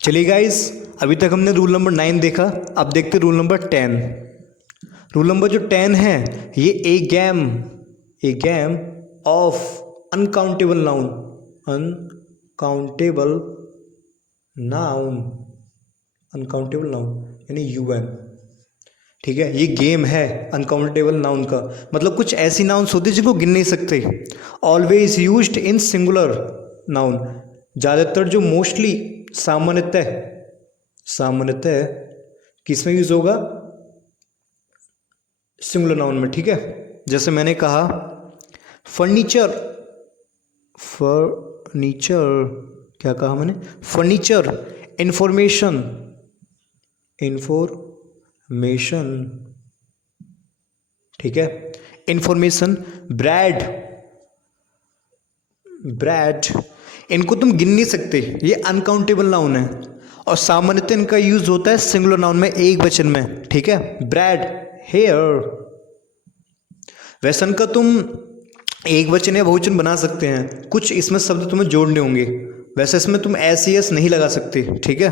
चलिए गाइस, अभी तक हमने रूल नंबर 9 देखा। अब देखते रूल नंबर 10। रूल नंबर जो 10 है, ये a game of uncountable noun, uncountable noun, uncountable noun यानी यूएन। ठीक है, ये गेम है अनकाउंटेबल नाउन का, मतलब कुछ ऐसी नाउन्स होती है जिनको गिन नहीं सकते। Always used in singular noun, ज़्यादातर जो मोस्टली सामान्यतः किस में यूज होगा? सिंगुलर नाउन में। ठीक है, जैसे मैंने कहा फर्नीचर, क्या कहा मैंने? फर्नीचर, इंफॉर्मेशन, ठीक है, इंफॉर्मेशन, ब्रेड, इनको तुम गिन नहीं सकते, ये अनकाउंटेबल नाउन है। और सामान्यतः इनका यूज होता है सिंगुलर नाउन में, एक वचन में। ठीक है, ब्रेड, हेयर। वैसे इनका तुम एक वचन या बहुवचन बना सकते हैं, कुछ इसमें शब्द तुम्हें जोड़ने होंगे। वैसे इसमें तुम एस नहीं लगा सकते। ठीक है,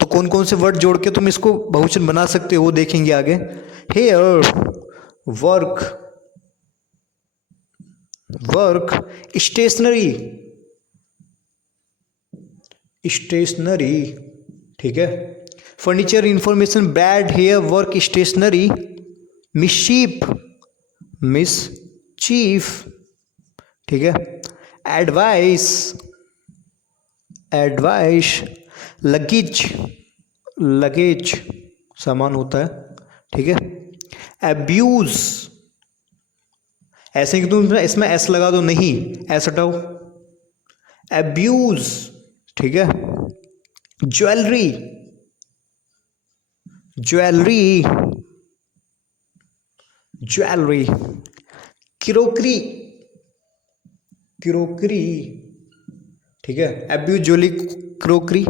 तो कौन कौन से वर्ड जोड़ के तुम इसको बहुवचन बना सकते हो वो देखेंगे आगे। हेयर, वर्क, स्टेशनरी, ठीक है, furniture, information, bread, hair, work, stationery, mischief, ठीक है, एडवाइस, लगेज सामान होता है। ठीक है, एब्यूज, ऐसे कि तुम इसमें एस लगा दो, नहीं, एस हटाओ, एब्यूज। ठीक है, ज्वेलरी, क्रोकरी, ठीक है, एब्यूज, ज्वेलरी, क्रोकरी।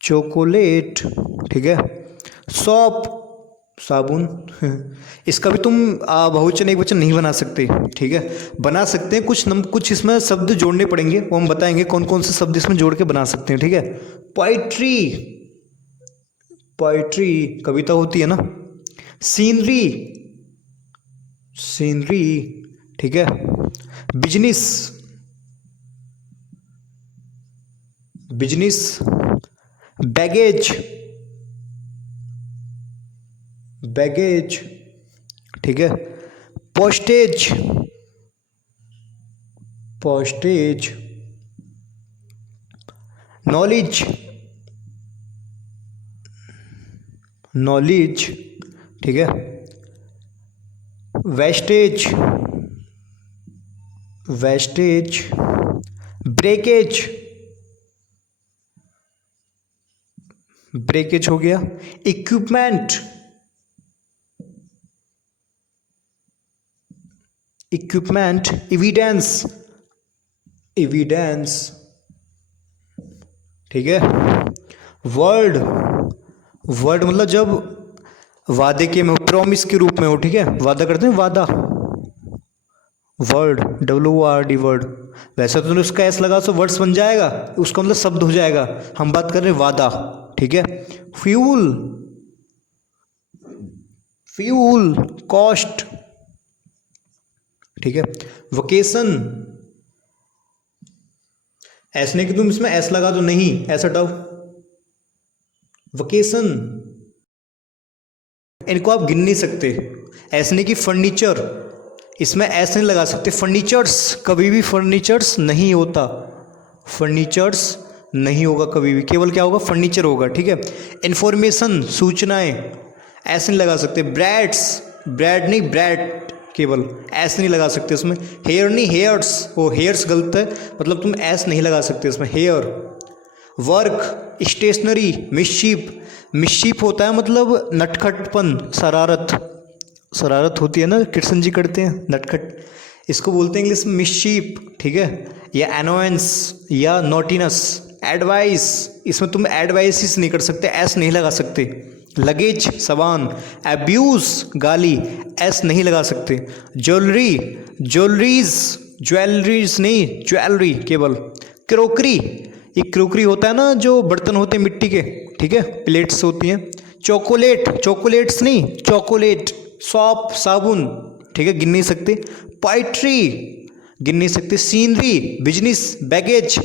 चॉकलेट, ठीक है, सॉप, साबुन। इसका भी तुम बहुवचन एक वचन नहीं बना सकते। ठीक है, बना सकते हैं, कुछ इसमें शब्द जोड़ने पड़ेंगे, वो हम बताएंगे कौन कौन से शब्द इसमें जोड़ के बना सकते हैं। ठीक है, पोइट्री, कविता होती है ना। सीनरी, ठीक है, बिजनेस, बैगेज, ठीक है, पोस्टेज, नॉलेज, ठीक है, वेस्टेज, ब्रेकेज हो गया, इक्विपमेंट, एविडेंस, ठीक है, वर्ड मतलब जब वादे के में हो, प्रॉमिस के रूप में हो। ठीक है, वादा करते हैं, वादा, वर्ड, WORD, वर्ड। वैसे तो उसका एस लगा तो वर्ड्स बन जाएगा, उसका मतलब शब्द हो जाएगा। हम बात कर रहे हैं वादा। ठीक है, फ्यूल, कॉस्ट, ठीक है, वोकेशन, ऐसे नहीं कि तुम इसमें एस लगा दो, नहीं, ऐसा हटाओ, वोकेशन। इनको आप गिन नहीं सकते। ऐसे नहीं कि फर्नीचर, इसमें ऐसे नहीं लगा सकते। फर्नीचर्स, कभी भी फर्नीचर्स नहीं होता, फर्नीचर्स नहीं होगा कभी भी, केवल क्या होगा? फर्नीचर होगा। ठीक है, इंफॉर्मेशन, सूचनाएं, ऐसे नहीं लगा सकते। ब्रेड नहीं, ब्रेड केवल ऐसे नहीं लगा सकते उसमें। हेयर नहीं, हेयर्स, वो हेयर्स गलत है, मतलब तुम ऐसे नहीं लगा सकते उसमें, हेयर। वर्क, स्टेशनरी, मिसचीफ होता है मतलब नटखटपन, शरारत होती है ना, कृष्ण जी करते हैं नटखट, इसको बोलते हैं इंग्लिश में मिसचीफ। ठीक है, या एनोयंस या नॉटीनेस। एडवाइस, इसमें तुम एडवाइस नहीं कर सकते, एस नहीं लगा सकते। लगेज, सामान। एब्यूज, गाली, एस नहीं लगा सकते। ज्वेलरीज नहीं, ज्वेलरी केवल। क्रोकरी, ये क्रोकरी होता है ना जो बर्तन होते हैं मिट्टी के, ठीक है, प्लेट्स होती हैं। चॉकोलेट, चॉकोलेट्स नहीं, चॉकोलेट। सॉप, साबुन, ठीक है, गिन नहीं सकते। पोइट्री, गिन नहीं सकते। Scenery, business. बैगेज,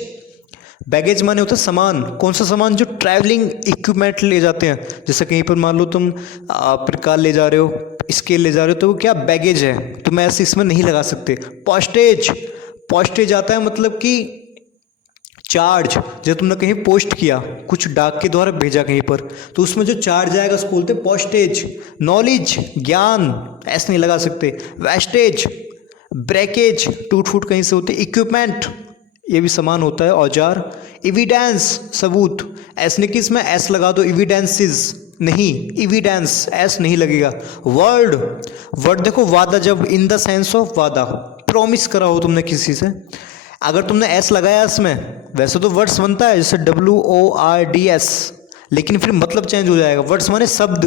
बैगेज माने होता है सामान। कौन सा सामान? जो ट्रैवलिंग इक्विपमेंट ले जाते हैं, जैसे कहीं पर मान लो तुम प्रकार ले जा रहे हो, स्केल ले जा रहे हो, तो वो क्या बैगेज है, तुम ऐसे इसमें नहीं लगा सकते। पोस्टेज, पोस्टेज आता है मतलब कि चार्ज, जब तुमने कहीं पोस्ट किया, कुछ डाक के द्वारा भेजा कहीं पर, तो उसमें जो चार्ज आएगा उसको बोलते हैं पोस्टेज। नॉलेज, ज्ञान, ऐसे नहीं लगा सकते। वेस्टेज, ब्रेकेज, टूट फूट कहीं से होते। इक्विपमेंट, ये भी सामान होता है, औजार। एविडेंस, सबूत, ऐसे नहीं कि इसमें एस लगा दो, एविडेंसेस नहीं, एविडेंस एस नहीं लगेगा। वर्ड, वर्ड देखो, वादा, जब इन द सेंस ऑफ वादा, प्रॉमिस करा हो तुमने किसी से, अगर तुमने एस लगाया इसमें, वैसे तो वर्ड्स बनता है जैसे WORDS, लेकिन फिर मतलब चेंज हो जाएगा। वर्ड्स माने शब्द,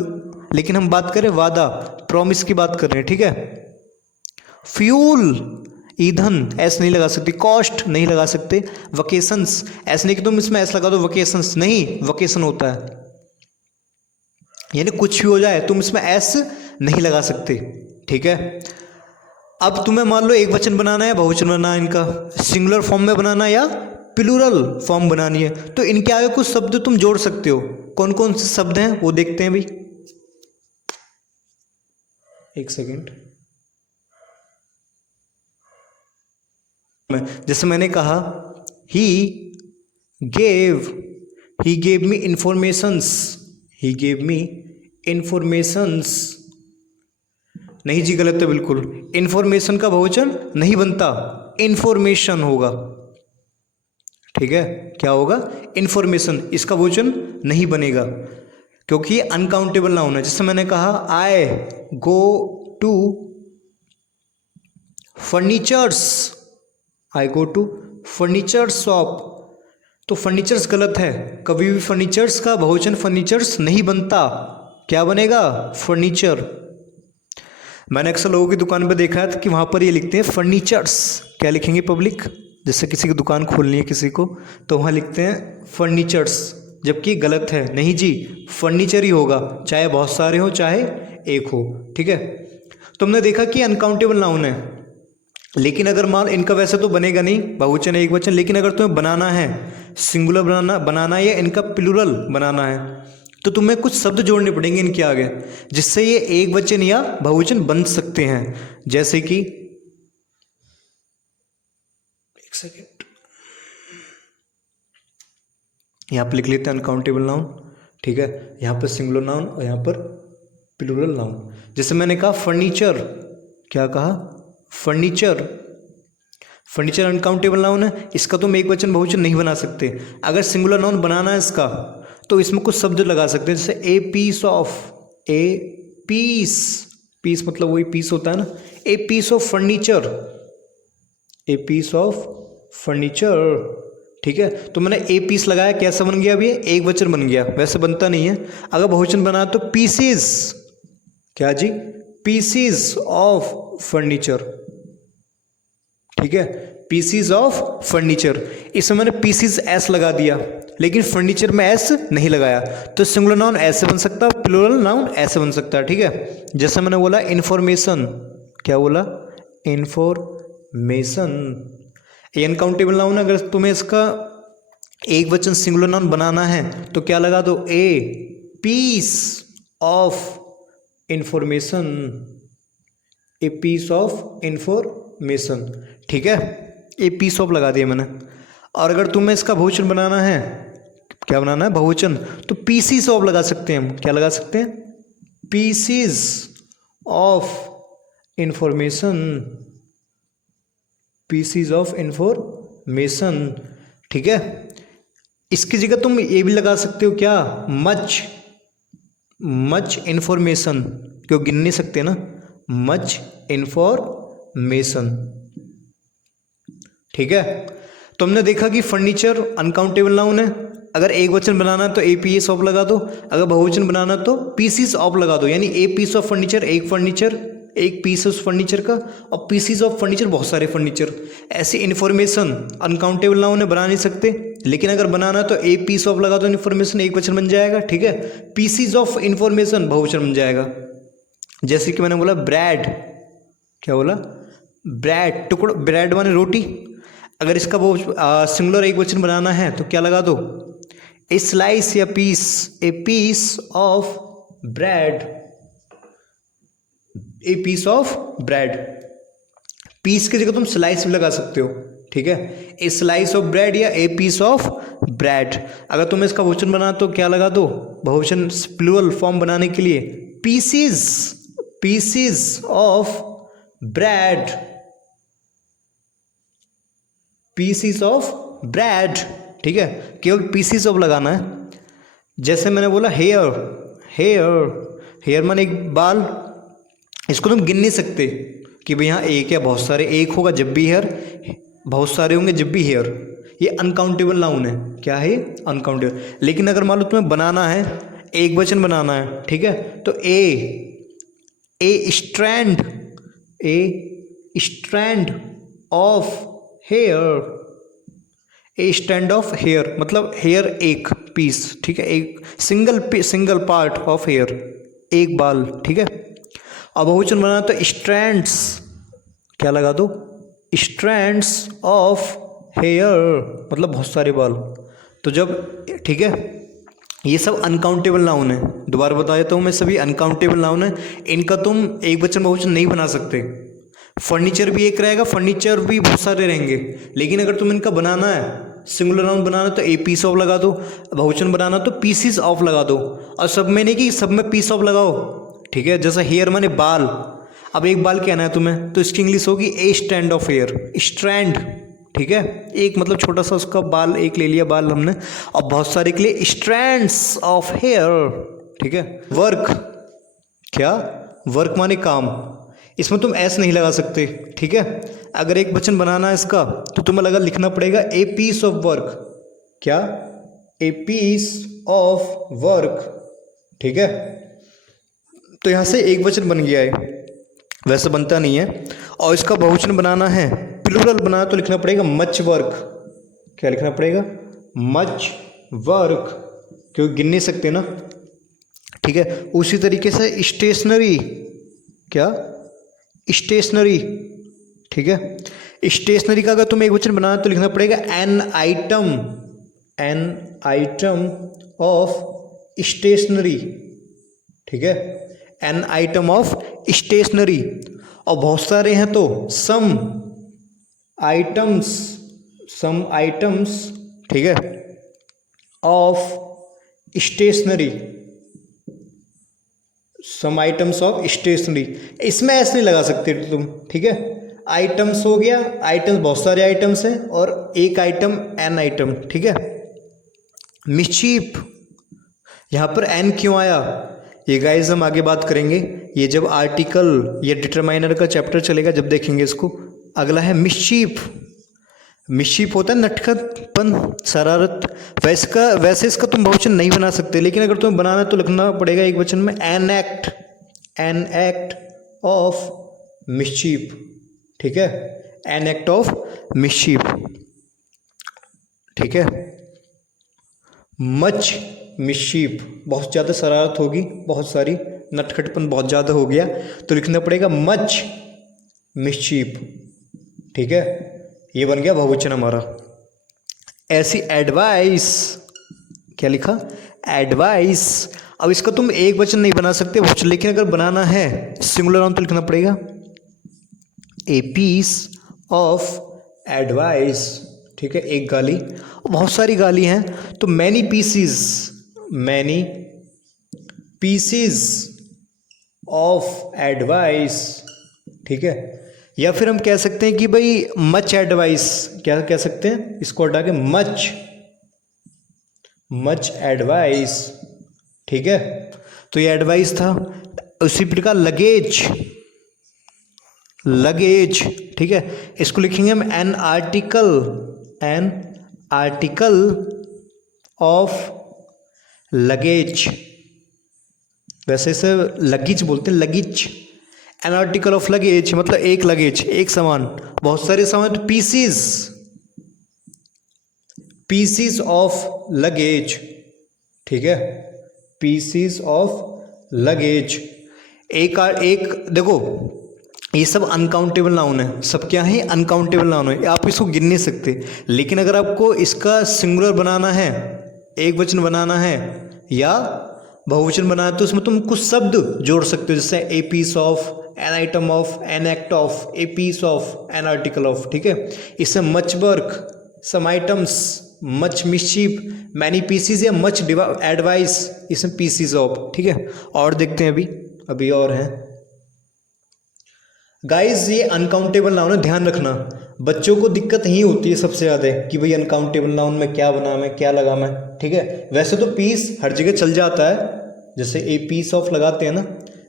लेकिन हम बात करें वादा, प्रॉमिस की बात कर रहे हैं, ठीक है। फ्यूल, ईंधन, ऐसे नहीं लगा सकते। कॉस्ट नहीं लगा सकते। वकेशंस, ऐसे नहीं कि तुम इसमें ऐसा लगा दो वकेशंस, नहीं, वकेशन होता है, यानी कुछ भी हो जाए तुम इसमें एस नहीं लगा सकते, ठीक है। अब तुम्हें मान लो एक वचन बनाना है, बहुवचन बनाना है, इनका सिंगुलर फॉर्म में बनाना है या प्लूरल फॉर्म बनानी है, तो इनके आगे कुछ शब्द तुम जोड़ सकते हो। कौन कौन से शब्द हैं वो देखते हैं भाई, एक सेकेंड। जैसे मैंने कहा he gave me informations, he gave me informations, नहीं जी, गलत है बिल्कुल। इंफॉर्मेशन का बहुवचन नहीं बनता, इंफॉर्मेशन होगा, ठीक है। क्या होगा? इंफॉर्मेशन, इसका बहुवचन नहीं बनेगा क्योंकि अनकाउंटेबल नाउन है। जैसे मैंने कहा I go to furnitures, I go to furniture shop, तो फर्नीचर्स गलत है, कभी भी फर्नीचर्स का बहुवचन फर्नीचर्स नहीं बनता। क्या बनेगा? फर्नीचर। मैंने अक्सर लोगों की दुकान पर देखा है कि वहाँ पर ये लिखते हैं फर्नीचर्स, क्या लिखेंगे पब्लिक? जैसे किसी की दुकान खोलनी है किसी को, तो वहाँ लिखते हैं फर्नीचर्स, जबकि गलत है। नहीं जी, फर्नीचर ही होगा, चाहे बहुत सारे हो चाहे एक हो, ठीक है। तुमने देखा कि अनकाउंटेबल नाउन है, लेकिन अगर मान इनका वैसे तो बनेगा नहीं, बहुवचन है एक वचन, लेकिन अगर तुम्हें बनाना है, सिंगुलर बनाना है या इनका प्लूरल बनाना है, तो तुम्हें कुछ शब्द जोड़ने पड़ेंगे इनके आगे, जिससे ये एक वचन या बहुवचन बन सकते हैं। जैसे कि एक सेकेंड, यहाँ पर लिख लेते हैं अनकाउंटेबल नाउन, ठीक है। यहाँ पर सिंगुलर नाउन और यहाँ पर प्लूरल नाउन। जैसे मैंने कहा फर्नीचर, क्या कहा? फर्नीचर, फर्नीचर अनकाउंटेबल नाउन है, इसका तुम एक वचन बहुवचन नहीं बना सकते। अगर सिंगुलर नाउन बनाना है इसका, तो इसमें कुछ शब्द लगा सकते हैं, जैसे a piece of, a piece, piece मतलब वही पीस होता है ना, a piece of furniture, a piece of furniture, ठीक है। तो मैंने ए पीस लगाया, कैसा बन गया? अभी एक वचन बन गया, वैसे बनता नहीं है। अगर बहुवचन बना तो पीसीज, क्या जी? पीसीज ऑफ फर्नीचर, ठीक है, पीसीज ऑफ फर्नीचर। इसमें मैंने पीसीज एस लगा दिया, लेकिन फर्नीचर में एस नहीं लगाया, तो सिंगुलर नाउन ऐसे बन सकता है, प्लूरल नाउन ऐसे बन सकता है, ठीक है। जैसे मैंने बोला इंफॉर्मेशन, क्या बोला? इंफॉर्मेशन, ये अनकाउंटेबल नाउन है। अगर तुम्हें इसका एक वचन सिंगुलर नाउन बनाना है तो क्या लगा दो? A piece of information, a piece of information, ठीक है, ए पीस ऑफ लगा दिया मैंने। और अगर तुम्हें इसका बहुवचन बनाना है, क्या बनाना है? बहुवचन, तो पीसीस ऑफ लगा सकते हैं हम, क्या लगा सकते हैं? Pieces of information, pieces of information, ठीक है। इसकी जगह तुम ये भी लगा सकते हो, क्या? मच, मच इंफॉर्मेशन, क्यों गिन नहीं सकते ना, मच इंफॉर्मेशन, ठीक है। तुमने देखा कि फर्नीचर अनकाउंटेबल नाउन है, अगर एक वचन बनाना तो ए पीस ऑफ लगा दो, अगर बहुवचन बनाना तो पीसीस ऑफ लगा दो, यानी ए पीस ऑफ फर्नीचर, एक फर्नीचर, एक पीस है उस फर्नीचर का, और पीसीज ऑफ फर्नीचर बहुत सारे फर्नीचर। ऐसी इन्फॉर्मेशन अनकाउंटेबल नाउन है, बना नहीं सकते, लेकिन अगर बनाना है तो ए पीस ऑफ लगा दो इन्फॉर्मेशन, एक वचन बन जाएगा, ठीक है। पीसीज ऑफ इन्फॉर्मेशन बहुवचन बन जाएगा। जैसे कि मैंने बोला ब्रेड, क्या बोला, ब्रेड टुकड़ा, ब्रेड माने रोटी। अगर इसका वो सिंगुलर एक वचन बनाना है तो क्या लगा दो, ए स्लाइस या piece, a piece of bread, a piece of bread. Piece की जगह तुम स्लाइस भी लगा सकते हो, ठीक है, ए स्लाइस ऑफ ब्रेड या ए पीस ऑफ ब्रेड। अगर तुम्हें इसका बहुवचन बनाना तो क्या लगा दो, बहुवचन प्लूरल फॉर्म बनाने के लिए pieces, pieces of bread, pieces of bread, ठीक है, केवल पीसीज ऑफ लगाना है। जैसे मैंने बोला हेयर, हेयर, हेयर माने एक बाल, इसको तुम गिन नहीं सकते कि भाई यहाँ एक या बहुत सारे, एक होगा जब भी हेयर, बहुत सारे होंगे जब भी हेयर, ये अनकाउंटेबल नाउन है। क्या है, अनकाउंटेबल। लेकिन अगर मान लो तुम्हें बनाना है, एक वचन बनाना है, ठीक है, तो a strand, a strand of hair, a stand of hair मतलब हेयर एक पीस, ठीक है, एक सिंगल पार्ट ऑफ हेयर, एक बाल, ठीक है। अब बहुवचन बनाना तो स्ट्रैंड्स, क्या लगा दो, स्ट्रैंड्स ऑफ हेयर मतलब बहुत सारे बाल। तो जब, ठीक है, ये सब अनकाउंटेबल नाउन है, दोबारा बता देता हूँ मैं, सभी अनकाउंटेबल नाउन है, इनका तुम एक वचन बहुवचन नहीं बना सकते। फर्नीचर भी एक रहेगा, फर्नीचर भी बहुत सारे रहेंगे, लेकिन अगर तुम इनका बनाना है, सिंगुलर नाउन बनाना तो ए पीस ऑफ लगा दो, बहुवचन बनाना तो पीसीज ऑफ लगा दो। और सब में नहीं कि सब में पीस ऑफ लगाओ, ठीक है। जैसा हेयर माने बाल, अब एक बाल कहना है तुम्हें तो इसकी इंग्लिश होगी ए स्टैंड ऑफ हेयर, स्ट्रैंड, ठीक है, एक मतलब छोटा सा उसका बाल, एक ले लिया बाल हमने, और बहुत सारे के लिए स्ट्रैंड्स ऑफ हेयर, ठीक है। वर्क, क्या, वर्क माने काम, इसमें तुम एस नहीं लगा सकते, ठीक है। अगर एक वचन बनाना है इसका तो तुम्हें लगा लिखना पड़ेगा ए पीस ऑफ वर्क, क्या, ए पीस ऑफ वर्क, ठीक है। तो यहाँ से एक वचन बन गया है, वैसे बनता नहीं है। और इसका बहुवचन बनाना है, प्लूरल बनाना तो लिखना पड़ेगा मच वर्क, क्या लिखना पड़ेगा, मच वर्क, क्योंकि गिन नहीं सकते ना, ठीक है। उसी तरीके से स्टेशनरी, क्या, स्टेशनरी, ठीक है। स्टेशनरी का अगर तुम एक वचन बनाना तो लिखना पड़ेगा an item, an item of stationery, ठीक है, एन आइटम ऑफ स्टेशनरी। और बहुत सारे हैं तो सम आइटम्स, सम आइटम्स, ठीक है, of stationery, some items of stationery. इसमें ऐसे नहीं लगा सकते तुम, ठीक है। आइटम्स हो गया, आइटम्स बहुत सारे आइटम्स हैं, और एक आइटम एन आइटम, ठीक है। मिस्चीफ, यहाँ पर एन क्यों आया ये गाइस हम आगे बात करेंगे, ये जब आर्टिकल या डिटरमाइनर का चैप्टर चलेगा जब देखेंगे इसको। अगला है मिस्चीफ, मिस्चीफ होता है नटखटपन, शरारत। वैसे इसका तुम बहुवचन नहीं बना सकते, लेकिन अगर तुम्हें बनाना है तो लिखना पड़ेगा एक वचन में an act, N act of mischief, ठीक है, एन एक्ट ऑफ मिस्चीफ, ठीक है। मच मिस्चीफ, बहुत ज़्यादा शरारत होगी, बहुत सारी, नटखटपन बहुत ज़्यादा हो गया तो लिखना पड़ेगा मच मिस्चीफ, ठीक है। ये बन गया बहुवचन हमारा। ऐसी एडवाइस, क्या लिखा, एडवाइस। अब इसका तुम एक वचन नहीं बना सकते बहुवचन, लेकिन अगर बनाना है सिंगुलर नाउन तो लिखना पड़ेगा ए पीस ऑफ एडवाइस, ठीक है, एक गाली। बहुत सारी गाली हैं तो many pieces, many pieces of advice, ठीक है। या फिर हम कह सकते हैं कि भाई मच एडवाइस, क्या कह सकते हैं, इसको हटा के मच, मच एडवाइस, ठीक है। तो ये एडवाइस था। उसी प्रकार लगेज, लगेज, ठीक है, इसको लिखेंगे हम an article, N article of luggage. वैसे इसे लगेज बोलते हैं, luggage, N article of luggage मतलब एक लगेज, एक सामान, बहुत सारे सामान, तो पीसीज, पीसीज ऑफ लगेज, ठीक है, पीसीज ऑफ लगेज। एक देखो ये सब अनकाउंटेबल नाउन है, सब क्या है, अनकाउंटेबल नाउन है, आप इसको गिन नहीं सकते। लेकिन अगर आपको इसका सिंगुलर बनाना है, एक वचन बनाना है या बहुवचन बनाना है, तो उसमें तुम कुछ शब्द जोड़ सकते हो, जैसे a piece of, an item of, an act of, a piece of, an article of, ठीक है। इसमें much work, some items, much mischief, many pieces या मच एडवाइस, इसमें पीसीज ऑफ, ठीक है। और देखते हैं अभी और हैं गाइस, ये अनकाउंटेबल नाउन है, ध्यान रखना। बच्चों को दिक्कत ही होती है सबसे ज़्यादा कि भाई अनकाउंटेबल नाउन में क्या बना मैं, क्या लगा मैं, ठीक है। वैसे तो पीस हर जगह चल जाता है, जैसे ए पीस ऑफ लगाते हैं ना,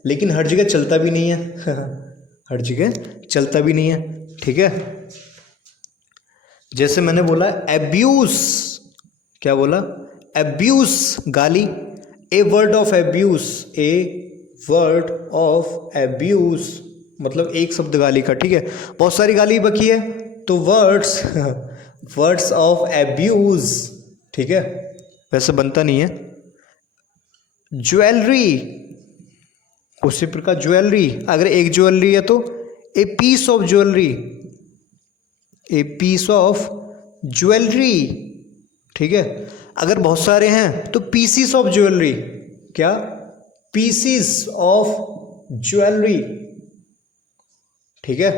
लेकिन हर जगह चलता भी नहीं है हर जगह चलता भी नहीं है, ठीक है। जैसे मैंने बोला एब्यूज, क्या बोला, एब्यूज गाली, a word of abuse, a word of abuse मतलब एक शब्द गाली का, ठीक है। बहुत सारी गाली बकी है तो वर्ड्स वर्ड्स ऑफ एब्यूज, ठीक है, वैसे बनता नहीं है। ज्वेलरी, उसी प्रकार ज्वेलरी, अगर एक ज्वेलरी है तो a piece of jewellery, a piece of jewellery, ठीक है। अगर बहुत सारे हैं तो पीसीस ऑफ ज्वेलरी, क्या, पीसीस ऑफ ज्वेलरी, ठीक है।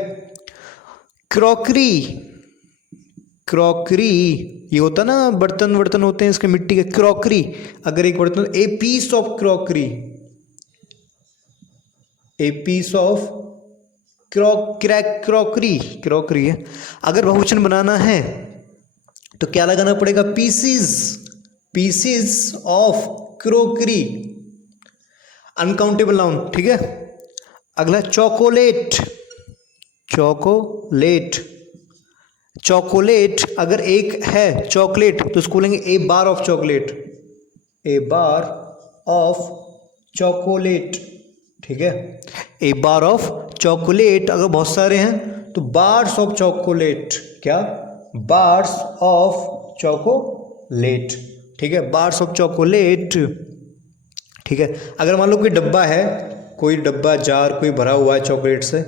क्रॉकरी, क्रॉकरी ये होता ना, बर्तन वर्तन होते हैं इसके मिट्टी के, क्रॉकरी, अगर एक बर्तन, a piece of crockery, a piece of crockery, crockery है। अगर बहुवचन बनाना है तो क्या लगाना पड़ेगा, pieces, pieces of crockery, uncountable noun, ठीक है। अगला चॉकोलेट, चॉकोलेट, चॉकोलेट अगर एक है चॉकलेट तो उसको बोलेंगे a bar of chocolate, a bar of chocolate, ठीक है। ए बार ऑफ चॉकलेट, अगर बहुत सारे हैं तो बार्स ऑफ चॉकलेट, क्या, बार्स ऑफ चॉकोलेट, ठीक है, बार्स ऑफ चॉकलेट, ठीक है। अगर मान लो कोई डब्बा है, कोई डब्बा जार कोई भरा हुआ है चॉकलेट से,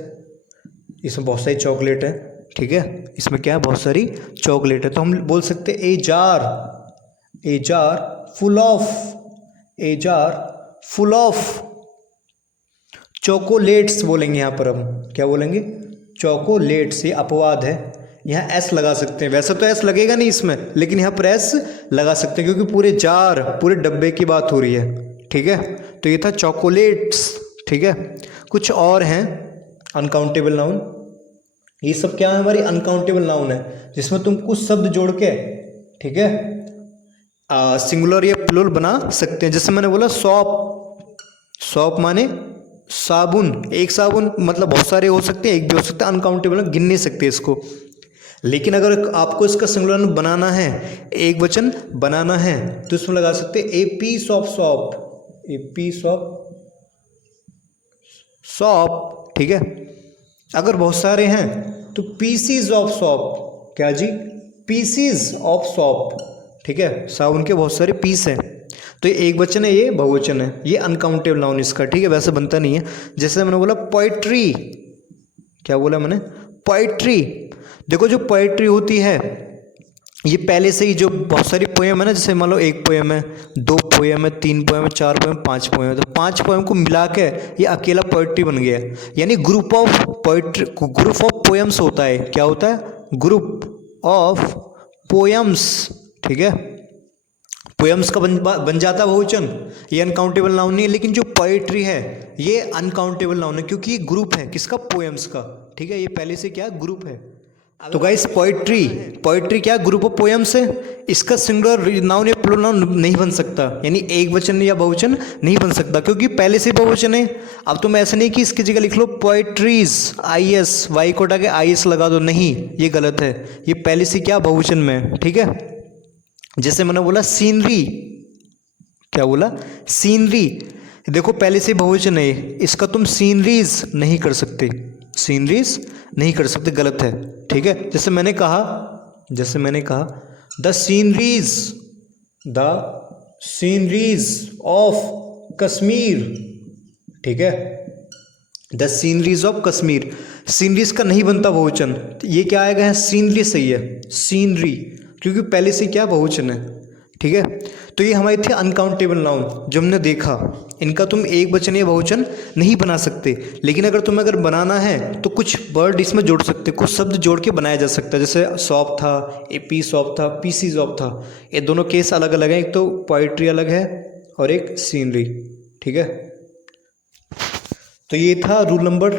इसमें बहुत सारी चॉकलेट है, ठीक है, इसमें क्या है, बहुत सारी चॉकलेट है, तो हम बोल सकते हैं a jar full of, a jar full of chocolates बोलेंगे। यहाँ पर हम क्या बोलेंगे, चॉकोलेट्स, ये अपवाद है, यहाँ एस लगा सकते हैं, वैसे तो एस लगेगा नहीं इसमें, लेकिन यहाँ पर एस लगा सकते हैं क्योंकि पूरे जार, पूरे डब्बे की बात हो रही है, ठीक है। तो ये था चॉकोलेट्स, ठीक है। कुछ और हैं अनकाउंटेबल नाउन, ये सब क्या है, हमारी अनकाउंटेबल नाउन है, जिसमें तुम कुछ शब्द जोड़ के, ठीक है, सिंगुलर या प्लूरल बना सकते हैं। जैसे मैंने बोला सॉप, सॉप माने साबुन, एक साबुन मतलब बहुत सारे हो सकते हैं, एक भी हो सकता है, अनकाउंटेबल, गिन नहीं सकते इसको। लेकिन अगर आपको इसका सिंगुलर बनाना है, एक वचन बनाना है, तो इसमें लगा सकते हैं a piece of soap, a piece of soap, ठीक है। अगर बहुत सारे हैं तो पीसीज ऑफ सॉप, क्या जी, पीसीज ऑफ सॉप, ठीक है, साबुन के बहुत सारे पीस हैं, तो ये एक वचन है, ये बहुवचन है, ये अनकाउंटेबल नाउन इसका, ठीक है, वैसे बनता नहीं है। जैसे मैंने बोला पोइट्री, क्या बोला मैंने, पोइट्री, देखो जो पोइट्री होती है ये पहले से ही जो बहुत सारी पोएम है ना, जैसे मान लो एक पोएम है, दो पोएम है, तीन पोएम है, चार पोएम, पांच पोएम है, तो पांच पोएम को मिला के ये अकेला पोइट्री बन गया है, यानी group of poetry, group of poems होता है, क्या होता है, ग्रुप ऑफ पोएम्स, ठीक है। पोएम्स का बन जाता है बहुवचन, ये अनकाउंटेबल नाउन नहीं है, लेकिन जो पोइट्री है ये अनकाउंटेबल नाउन है क्योंकि ये ग्रुप है किसका, पोएम्स का, ठीक है, ये पहले से क्या ग्रुप है। तो गाइस पोइट्री क्या, ग्रुप ऑफ पोएम्स है, इसका सिंगुलर नाउन या प्लूरल नाउन नहीं बन सकता, यानी एक वचन या बहुवचन नहीं बन सकता क्योंकि पहले से बहुवचन है। अब तुम ऐसा नहीं कि इसकी जगह लिख लो पोइट्रीज, IS, वाई को हटा के IS लगा दो, नहीं, ये गलत है, ये पहले से क्या बहुवचन में, ठीक है। जैसे मैंने बोला सीनरी, क्या बोला, सीनरी, देखो पहले से बहुवचन है, इसका तुम सीनरीज नहीं कर सकते, सीनरीज नहीं कर सकते, गलत है। ठीक है, जैसे मैंने कहा द सीनरीज ऑफ कश्मीर। ठीक है, the sceneries of Kashmir, sceneries का नहीं बनता बहुवचन, ये क्या आएगा है, सीनरी सही है, सीनरी, क्योंकि पहले से क्या बहुवचन है। ठीक है, तो ये हमारे थे अनकाउंटेबल नाउन जो हमने देखा, इनका तुम एक वचन या बहुवचन नहीं बना सकते, लेकिन अगर बनाना है तो कुछ वर्ड इसमें जोड़ सकते, कुछ शब्द जोड़ के बनाया जा सकता है। जैसे शॉप था, ए पीस ऑफ था, पीसीज ऑफ था, ये दोनों केस अलग अलग हैं, एक तो पोइट्री अलग है और एक सीनरी। ठीक है, तो ये था रूल नंबर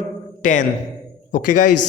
10। Okay guys.